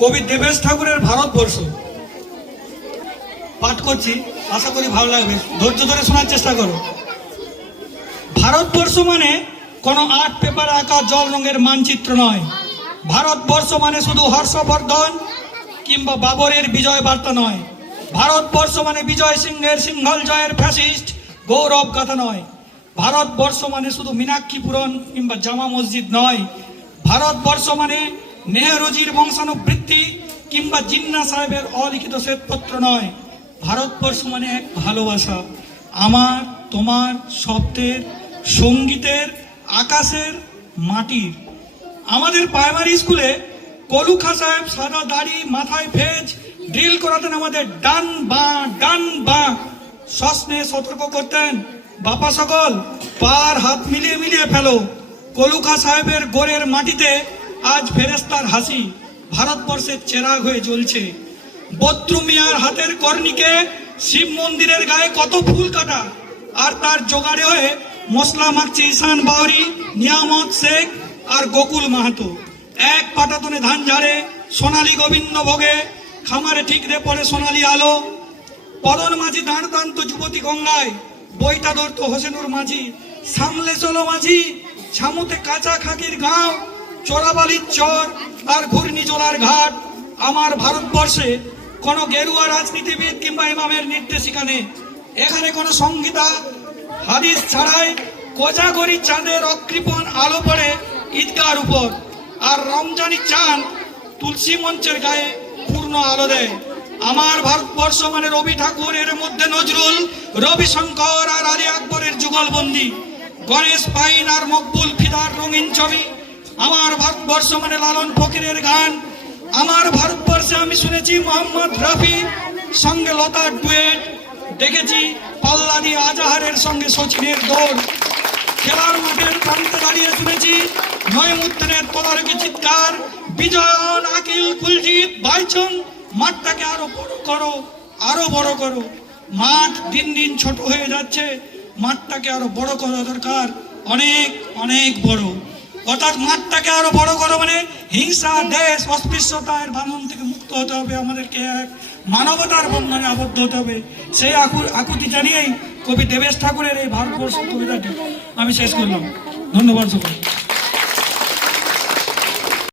কবি দেবেশ ঠাকুরের ভারতবর্ষ পাঠ করছি, আশা করি ভালো লাগবে। ধৈর্য ধরে শোনার চেষ্টা করো। ভারতবর্ষ মানে কোনো আর্ট পেপার আঁকা জল রঙের মানচিত্র নয়। ভারতবর্ষ মানে শুধু হর্ষবর্ধন কিংবা বাবরের বিজয় বার্তা নয়। ভারতবর্ষ মানে বিজয় সিংহের সিংহল জয়ের ফ্যাসিস্ট গৌরব গাথা নয়। ভারতবর্ষ মানে শুধু মীনাক্ষী পুরন কিংবা জামা মসজিদ নয়। ভারতবর্ষ মানে নেহরুজির বংশানুবৃত্তি কিংবা জিন্না সাহেবের অলিখিত শ্বেতপত্র নয়। ভারতবর্ষ মানে এক ভালোবাসা, আমার তোমার শব্দের, সঙ্গীতের, আকাশের, মাটির। আমাদের প্রাইমারি স্কুলে কলু খা সাহেব সাদা দাড়ি, মাথায় ফেজ ড্রিল করাতেন আমাদের ডান বা সস্নে সতর্ক করতেন, বাপা সকল পার হাত মিলিয়ে মিলিয়ে ফেলো। কলু খা সাহেবের গোরের মাটিতে আজ ফেরেস্তার হাসি ভারতবর্ষের চেরাগ হয়ে জ্বলছে। বদ্রু মিয়ার হাতের কর্ণিকে শিব মন্দিরের গায়ে কত ফুল কাটা, আর তার জোগাড়ে হয়ে মশলা মাখছে ঈশান বাউরি, নিয়ামত শেখ আর গোকুল মাহাতো। এক পাটাতনে ধান ঝাড়ে সোনালী গোবিন্দ ভোগে, খামারে ঠিকরে পড়ে সোনালী আলো। পদন মাঝি দাঁড় টানত যুবতী গঙ্গায়, বইটা ধরতো হোসেনুর মাঝি। সামলে চলো মাঝি, ছামুতে কাঁচা খাকির গাঁও, চোরাবালির চর আর ঘূর্ণিঝড়ার ঘাট। আমার ভারতবর্ষে কোনো গেরুয়া রাজনীতিবিদ কিংবা ইমামের নির্দেশিকা নেই। এখানে কোনো সংহিতা হাদিস ছাড়াই কোজাগরি চাঁদের অকৃপণ আলো পড়ে ঈদগার উপর, আর রমজানি চাঁদ তুলসী মঞ্চের গায়ে পূর্ণ আলো দেয়। আমার ভারতবর্ষ মানে রবি ঠাকুরের মধ্যে নজরুল, রবিশঙ্কর আর আলী আকবরের যুগলবন্দি, গণেশ পাইন আর মকবুল ফিদার রঙিন ছবি। আমার ভারতবর্ষ মানে লালন ফকিরের গান। আমার ভারতবর্ষে আমি শুনেছি মোহাম্মদ রফি সঙ্গে লতার ডুয়েট, দেখেছি পাল্লাদি আজাহারের সঙ্গে সচিনের দৌড়। খেলার মাঠের প্রান্তে দাঁড়িয়ে শুনেছি নয়মুদ্দিনের তদারকি চিৎকার, বিজয়ন আকিল কুলজিৎ বাইচন মাঠটাকে আরো বড় করো, আরো বড় করো। মাঠ দিন দিন ছোট হয়ে যাচ্ছে, মাঠটাকে আরো বড় করা দরকার, অনেক অনেক বড়। অর্থাৎ মাঠটাকে আরো বড় করো মানে হিংসা, দেশ, অস্পৃশ্যতার বাঁধন থেকে মুক্ত হতে হবে, আমাদেরকে এক মানবতার বন্ধনে আবদ্ধ হতে হবে। সেই আকুতি জানিয়েই কবি দেবেশ ঠাকুরের এই ভারতবর্ষ কবিতাটি আমি শেষ করলাম। ধন্যবাদ সকলকে।